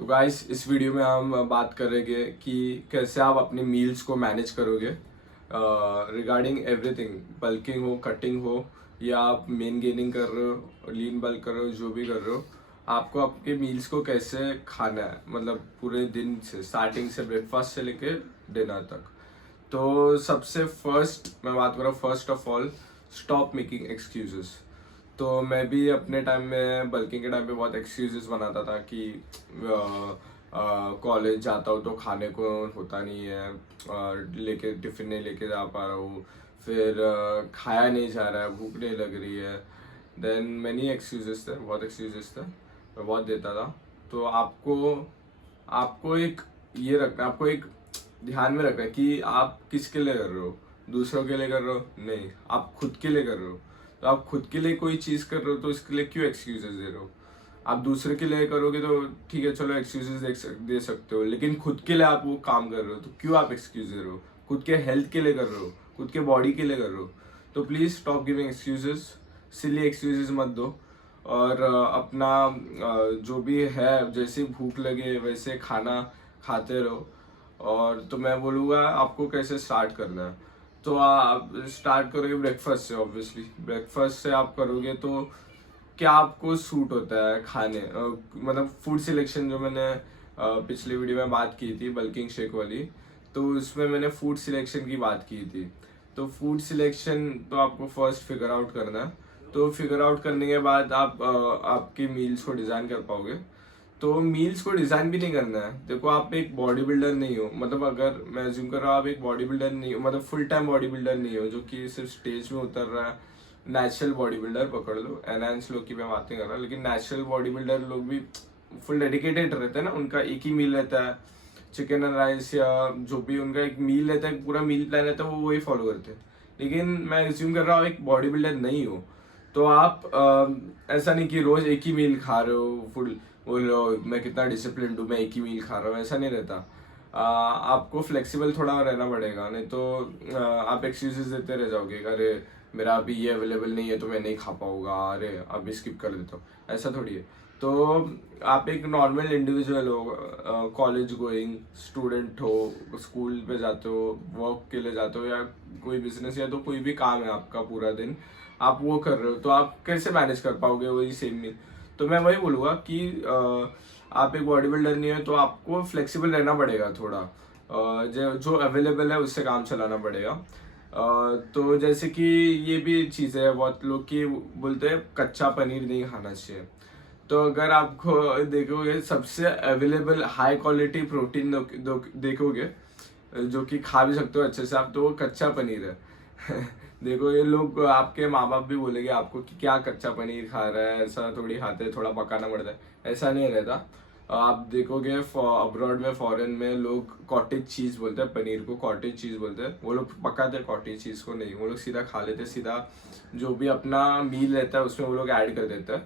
तो गाइस इस वीडियो में हम बात करेंगे कि कैसे आप अपनी मील्स को मैनेज करोगे रिगार्डिंग एवरीथिंग, बल्किंग हो, कटिंग हो, या आप मेन गेनिंग कर रहे हो, लीन बल्क कर रहे हो, जो भी कर रहे हो, आपको आपके मील्स को कैसे खाना है, मतलब पूरे दिन से, स्टार्टिंग से, ब्रेकफास्ट से लेके डिनर तक। तो सबसे फर्स्ट मैं बात कर रहा हूँ, first of all, stop making excuses. तो मैं भी अपने टाइम में, बल्किंग के टाइम पे, बहुत एक्सक्यूजेस बनाता था कि कॉलेज जाता हूँ तो खाने को होता नहीं है, लेके टिफिन नहीं लेके जा पा रहा हूँ, फिर खाया नहीं जा रहा है, भूख नहीं लग रही है। देन मैनी एक्सक्यूजेस थे, बहुत एक्सक्यूजेस थे, मैं बहुत देता था। तो आपको आपको एक ये रखना, आपको एक ध्यान में रखना है कि आप किसके लिए कर रहे हो। दूसरों के लिए कर रहे हो? नहीं, आप खुद के लिए कर रहे हो। तो आप खुद के लिए कोई चीज कर रहे हो तो इसके लिए क्यों एक्सक्यूजेस दे रहे हो। आप दूसरे के लिए करोगे तो ठीक है, चलो एक्सक्यूजेस दे सकते हो, लेकिन खुद के लिए आप वो काम कर रहे हो तो क्यों आप एक्सक्यूज दे रहे हो। खुद के हेल्थ के लिए कर रहे हो, खुद के बॉडी के लिए कर रहे हो, तो please stop giving excuses. Silly excuses मत दो। और अपना जो भी है, जैसे भूख लगे वैसे खाना खाते रहो। और तो मैं बोलूँगा आपको कैसे स्टार्ट करना है। तो आप स्टार्ट करोगे ब्रेकफास्ट से, ऑब्वियसली ब्रेकफास्ट से आप करोगे तो क्या आपको सूट होता है खाने, मतलब फूड सिलेक्शन, जो मैंने पिछली वीडियो में बात की थी बल्किंग शेक वाली, तो उसमें मैंने फूड सिलेक्शन की बात की थी। तो फूड सिलेक्शन तो आपको फर्स्ट फिगर आउट करना है। तो फिगर आउट करने के बाद आप आपकी मील्स को डिज़ाइन कर पाओगे। तो मील्स को डिजाइन भी नहीं करना है। देखो, आप एक बॉडी बिल्डर नहीं हो, मतलब अगर मैं अज्यूम कर रहा हूँ आप एक बॉडी बिल्डर नहीं हो, मतलब फुल टाइम बॉडी बिल्डर नहीं हो जो कि सिर्फ स्टेज में उतर रहा है। नेचुरल बॉडी बिल्डर पकड़ लो, एनहांस लोग की मैं बात नहीं कर रहा, लेकिन नेचुरल बॉडी बिल्डर लोग भी फुल डेडिकेटेड रहते हैं ना। उनका एक ही मील रहता है, चिकन एंड राइस, या जो भी उनका एक मील रहता है, पूरा मील प्लान रहता है, वो वही फॉलो करते हैं। लेकिन मैं एज्यूम कर रहा हूँ एक बॉडी बिल्डर नहीं हो, तो आप ऐसा नहीं कि रोज एक ही मील खा रहे हो फुल, बोलो मैं कितना डिसिप्लिन हूँ, मैं एक ही मील खा रहा हूँ, ऐसा नहीं रहता। आपको फ्लेक्सिबल थोड़ा रहना पड़ेगा, नहीं तो आप एक्सक्यूजेस देते रह जाओगे, अरे मेरा अभी ये अवेलेबल नहीं है तो मैं नहीं खा पाऊंगा, अरे अभी स्किप कर देता हूँ, ऐसा थोड़ी है। तो आप एक नॉर्मल इंडिविजुअल हो, कॉलेज गोइंग स्टूडेंट हो, स्कूल पे जाते हो, वर्क के लिए जाते हो, या कोई बिजनेस या तो कोई भी काम है आपका पूरा दिन, आप वो कर रहे हो, तो आप कैसे मैनेज कर पाओगे वही सेम मील। तो मैं वही बोलूँगा कि आप एक बॉडी बिल्डर नहीं है तो आपको फ्लेक्सिबल रहना पड़ेगा थोड़ा, जो जो अवेलेबल है उससे काम चलाना पड़ेगा। तो जैसे कि ये भी चीज़ है, बहुत लोग की बोलते हैं कच्चा पनीर नहीं खाना चाहिए। तो अगर आपको देखोगे सबसे अवेलेबल हाई क्वालिटी प्रोटीन देखोगे, जो कि खा भी सकते हो अच्छे से आप, तो वो कच्चा पनीर है। देखो, ये लोग, आपके माँ बाप भी बोलेंगे आपको कि क्या कच्चा पनीर खा रहा है, ऐसा थोड़ी खाते हैं, थोड़ा पकाना पड़ता है, ऐसा नहीं रहता। आप देखोगे अब्रॉड में, फॉरेन में लोग कॉटेज चीज बोलते हैं, पनीर को कॉटेज चीज बोलते हैं, वो लोग पकाते हैं कॉटेज चीज को नहीं, वो लोग सीधा खा लेते हैं, सीधा जो भी अपना मील रहता है उसमें वो लोग ऐड कर देते हैं।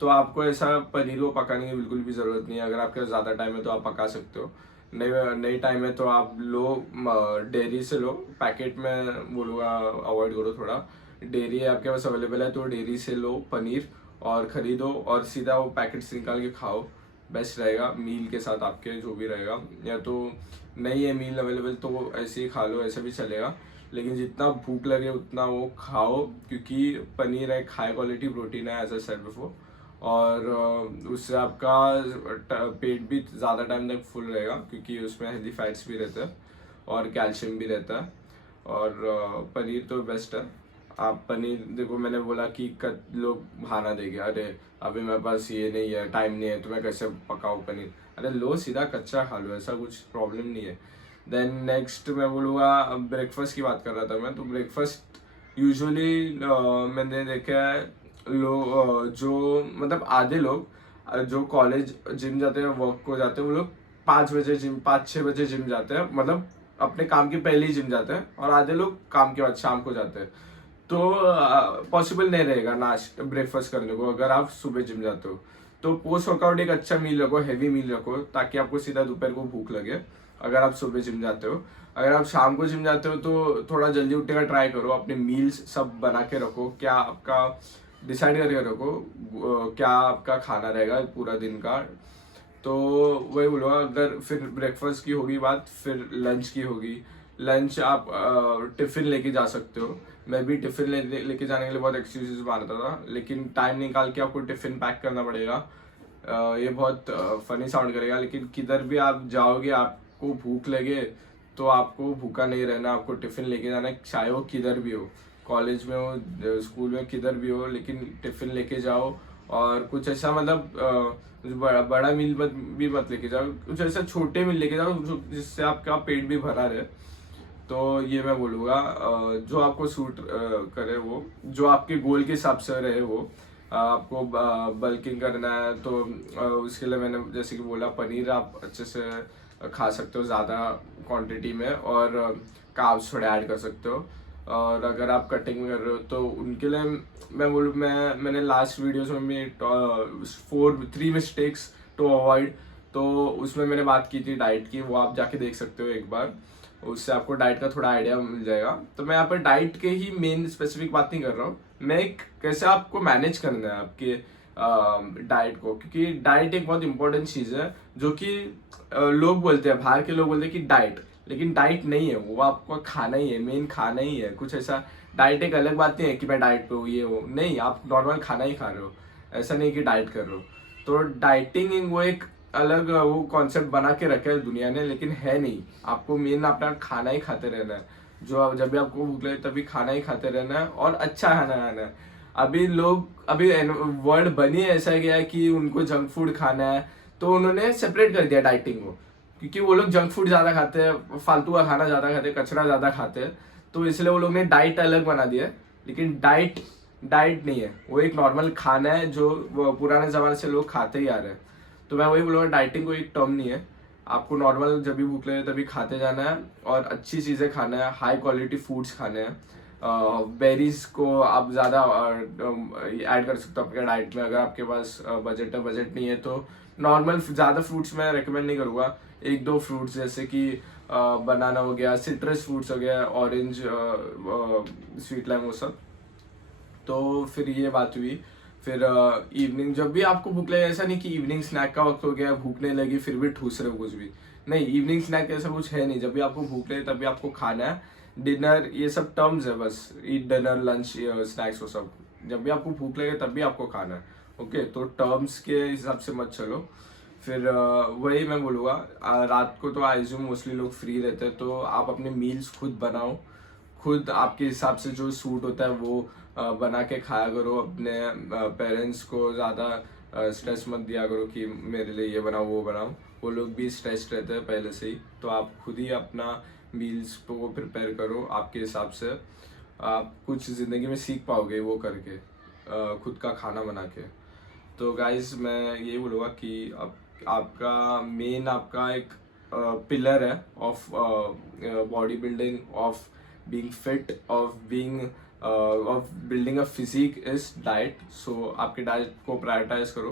तो आपको ऐसा पनीर को पकाने की बिल्कुल भी जरूरत नहीं है। अगर आपके पास ज्यादा टाइम है तो आप पका सकते हो, नहीं नहीं टाइम है तो आप लो, डेयरी से लो, पैकेट में बोलूँगा अवॉइड करो थोड़ा। डेयरी आपके पास अवेलेबल है तो डेयरी से लो पनीर और खरीदो, और सीधा वो पैकेट से निकाल के खाओ, बेस्ट रहेगा मील के साथ आपके, जो भी रहेगा। या तो नहीं है मील अवेलेबल तो ऐसे ही खा लो, ऐसे भी चलेगा, लेकिन जितना भूख लगे उतना वो खाओ, क्योंकि पनीर एक हाई क्वालिटी प्रोटीन है, एज अ सेड बिफोर। और उससे आपका पेट भी ज़्यादा टाइम तक फुल रहेगा, क्योंकि उसमें हेल्दी फैट्स भी रहते हैं और कैल्शियम भी रहता है। और पनीर तो बेस्ट है। आप पनीर देखो, मैंने बोला कि लोग बहाना देंगे, अरे अभी मेरे पास ये नहीं है, टाइम नहीं है, तो मैं कैसे पकाऊँ पनीर। अरे लो, सीधा कच्चा खा लो, ऐसा कुछ प्रॉब्लम नहीं है। देन नेक्स्ट मैं बोलूँगा, ब्रेकफास्ट की बात कर रहा था मैं, तो ब्रेकफास्ट यूजुअली मैंने देखा है, लोग जो, मतलब आधे लोग जो कॉलेज जिम जाते हैं, वर्क को जाते हैं, वो लोग 5 बजे जिम, 5-6 बजे जिम जाते हैं, मतलब अपने काम के पहले ही जिम जाते हैं, और आधे लोग काम के बाद शाम को जाते हैं। तो पॉसिबल नहीं रहेगा नाश्ता ब्रेकफास्ट करने को अगर आप सुबह जिम जाते हो। तो पोस्ट वर्कआउट एक अच्छा मील रखो, हैवी मील रखो, ताकि आपको सीधा दोपहर को भूख लगे, अगर आप सुबह जिम जाते हो। अगर आप शाम को जिम जाते हो तो थोड़ा जल्दी उठने का ट्राई करो, अपने मील्स सब बना के रखो, क्या आपका डिसाइड करके रखो क्या आपका खाना रहेगा पूरा दिन का। तो वही बोलूँगा, अगर फिर ब्रेकफास्ट की होगी बात, फिर लंच की होगी। लंच आप टिफ़िन लेके जा सकते हो। मैं भी टिफ़िन लेके जाने के लिए बहुत एक्सक्यूजेस मारता था, लेकिन टाइम निकाल के आपको टिफ़िन पैक करना पड़ेगा। ये बहुत फनी साउंड करेगा, लेकिन किधर भी आप जाओगे आपको भूख लगे तो आपको भूखा नहीं रहना, आपको टिफ़िन लेके जाना है, चाहे वो किधर भी हो, कॉलेज में हो, स्कूल में, किधर भी हो, लेकिन टिफ़िन लेके जाओ। और कुछ ऐसा मतलब बड़ा मील भी मत लेके जाओ, कुछ ऐसा छोटे मील लेके जाओ जिससे आपका पेट भी भरा रहे। तो ये मैं बोलूँगा, जो आपको सूट करे, वो जो आपके गोल के हिसाब से रहे वो। आपको बल्किंग करना है तो उसके लिए मैंने जैसे कि बोला, पनीर आप अच्छे से खा सकते हो ज़्यादा क्वांटिटी में, और कार्ब्स थोड़े ऐड कर सकते हो। और अगर आप कटिंग कर रहे हो तो उनके लिए मैंने लास्ट वीडियोस में भी 3 मिस्टेक्स टू अवॉइड, तो उसमें मैंने बात की थी डाइट की, वो आप जाके देख सकते हो एक बार, उससे आपको डाइट का थोड़ा आइडिया मिल जाएगा। तो मैं यहाँ पर डाइट के ही मेन स्पेसिफिक बात नहीं कर रहा हूँ, मैं एक कैसे आपको मैनेज करना है आपके डाइट को, क्योंकि डाइट एक बहुत इंपॉर्टेंट चीज़ है, जो कि लोग बोलते हैं, बाहर के लोग बोलते हैं कि डाइट, लेकिन डाइट नहीं है वो, आपको खाना ही है, मेन खाना ही है। कुछ ऐसा डाइट एक अलग बात नहीं है कि मैं डाइट पे हूँ ये वो, नहीं, आप नॉर्मल खाना ही खा रहे हो, ऐसा नहीं कि डाइट कर रहे हो। तो डाइटिंग वो एक अलग वो कॉन्सेप्ट बना के रखा है दुनिया ने, लेकिन है नहीं। आपको मेन अपना खाना ही खाते रहना है, जो आप जब भी आपको भूख लगे तभी खाना ही खाते रहना है, और अच्छा खाना खाना है। अभी वर्ल्ड बनी ऐसा गया है कि उनको जंक फूड खाना है, तो उन्होंने सेपरेट कर दिया डाइटिंग को, क्योंकि वो लोग जंक फूड ज़्यादा खाते हैं, फालतू का खाना ज़्यादा खाते हैं, कचरा ज़्यादा खाते हैं, तो इसलिए वो लोग ने डाइट अलग बना दिया। लेकिन डाइट डाइट नहीं है, वो एक नॉर्मल खाना है जो पुराने ज़माने से लोग खाते ही आ रहे हैं। तो मैं वही बोलूँगा, डाइटिंग कोई एक टर्म नहीं है, आपको नॉर्मल जब भी भूख लगे तभी खाते जाना है, और अच्छी चीज़ें खाना है, हाई क्वालिटी फूड्स खाने हैं। बेरीज को आप ज़्यादा ऐड कर सकते हो अपने डाइट में, अगर आपके पास बजट नहीं है तो नॉर्मल ज़्यादा फ्रूट्स मैं रेकमेंड नहीं करूँगा। 1-2 फ्रूट्स जैसे कि बनाना हो गया, सिट्रस फ्रूट्स हो गया, ऑरेंज, स्वीट लाइम, वो सब। तो फिर ये बात हुई। फिर इवनिंग जब भी आपको भूख लगे, ऐसा नहीं कि इवनिंग स्नैक का वक्त हो गया, भूख नहीं लगी फिर भी ठूस रहे हो कुछ भी, नहीं, इवनिंग स्नैक ऐसा कुछ है नहीं। जब भी आपको भूख लगे तभी आपको खाना है। डिनर ये सब टर्म्स है बस, ईट, डिनर, लंच, स्नैक्स, वो सब जब भी आपको भूख लगे तभी आपको खाना है। ओके, तो टर्म्स के हिसाब से मत चलो। फिर वही मैं बोलूँगा, रात को तो आई एज्यूम मोस्टली लोग फ्री रहते हैं, तो आप अपने मील्स खुद बनाओ, खुद आपके हिसाब से जो सूट होता है वो बना के खाया करो। अपने पेरेंट्स को ज़्यादा स्ट्रेस मत दिया करो कि मेरे लिए ये बनाओ वो बनाओ, वो लोग भी स्ट्रेस्ड रहते हैं पहले से ही। तो आप खुद ही अपना मील्स को प्रिपेयर करो आपके हिसाब से, आप कुछ ज़िंदगी में सीख पाओगे वो करके, खुद का खाना बना के। तो गाइज मैं यही बोलूँगा कि आपका मेन आपका एक पिलर है of body building, of being fit, of building a physique is diet. So आपके डाइट को प्रायोरिटाइज करो,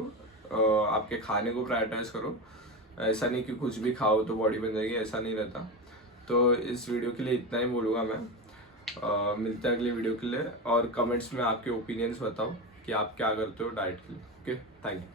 आपके खाने को प्रायोरिटाइज करो। ऐसा नहीं कि कुछ भी खाओ तो बॉडी बन जाएगी, ऐसा नहीं रहता। तो इस वीडियो के लिए इतना ही बोलूँगा मैं। मिलते हैं अगले वीडियो के लिए, और कमेंट्स में आपके ओपिनियंस बताओ कि आप क्या करते हो डाइट के लिए। Okay, thank you.